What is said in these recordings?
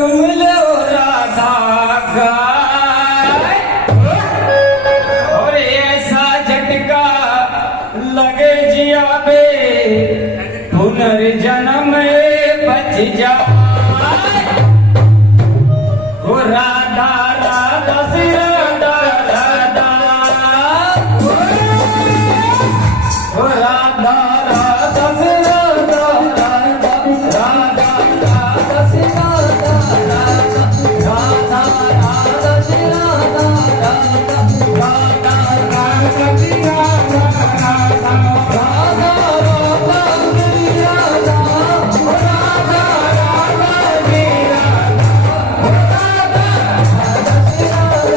तुम लो राधा गाय और ऐसा झटका लगे जिया बे पुनर्जन्म बच जाए ओ राधा राधा श्री राधा राधा ओ राधा राधा श्री राधा राधा राधा राधा श्री राधा राधा राधा राधा श्री राधा राधा राधा राधा श्री राधा राधा राधा राधा श्री राधा राधा राधा श्री राधा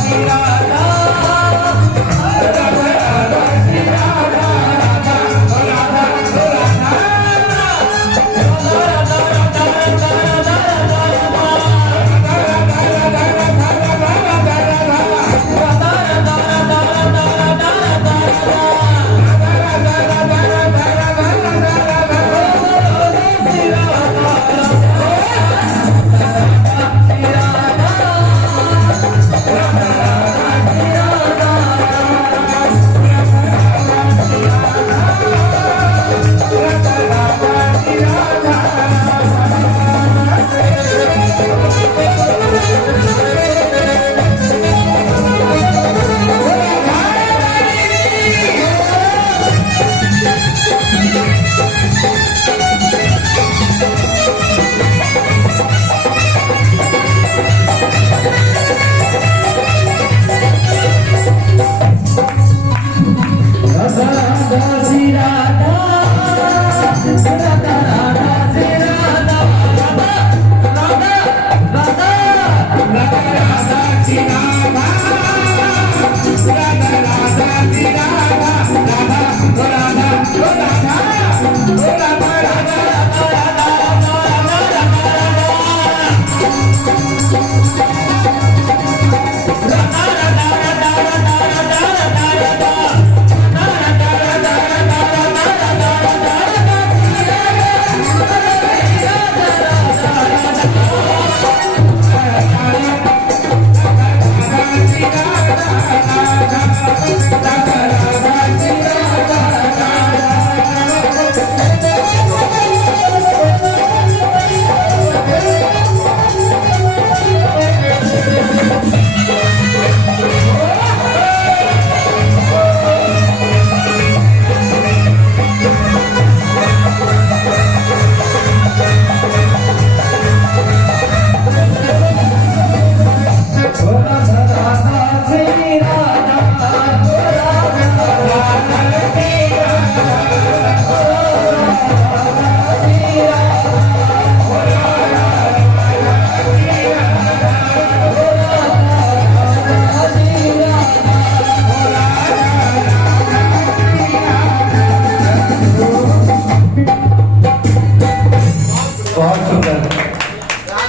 Radha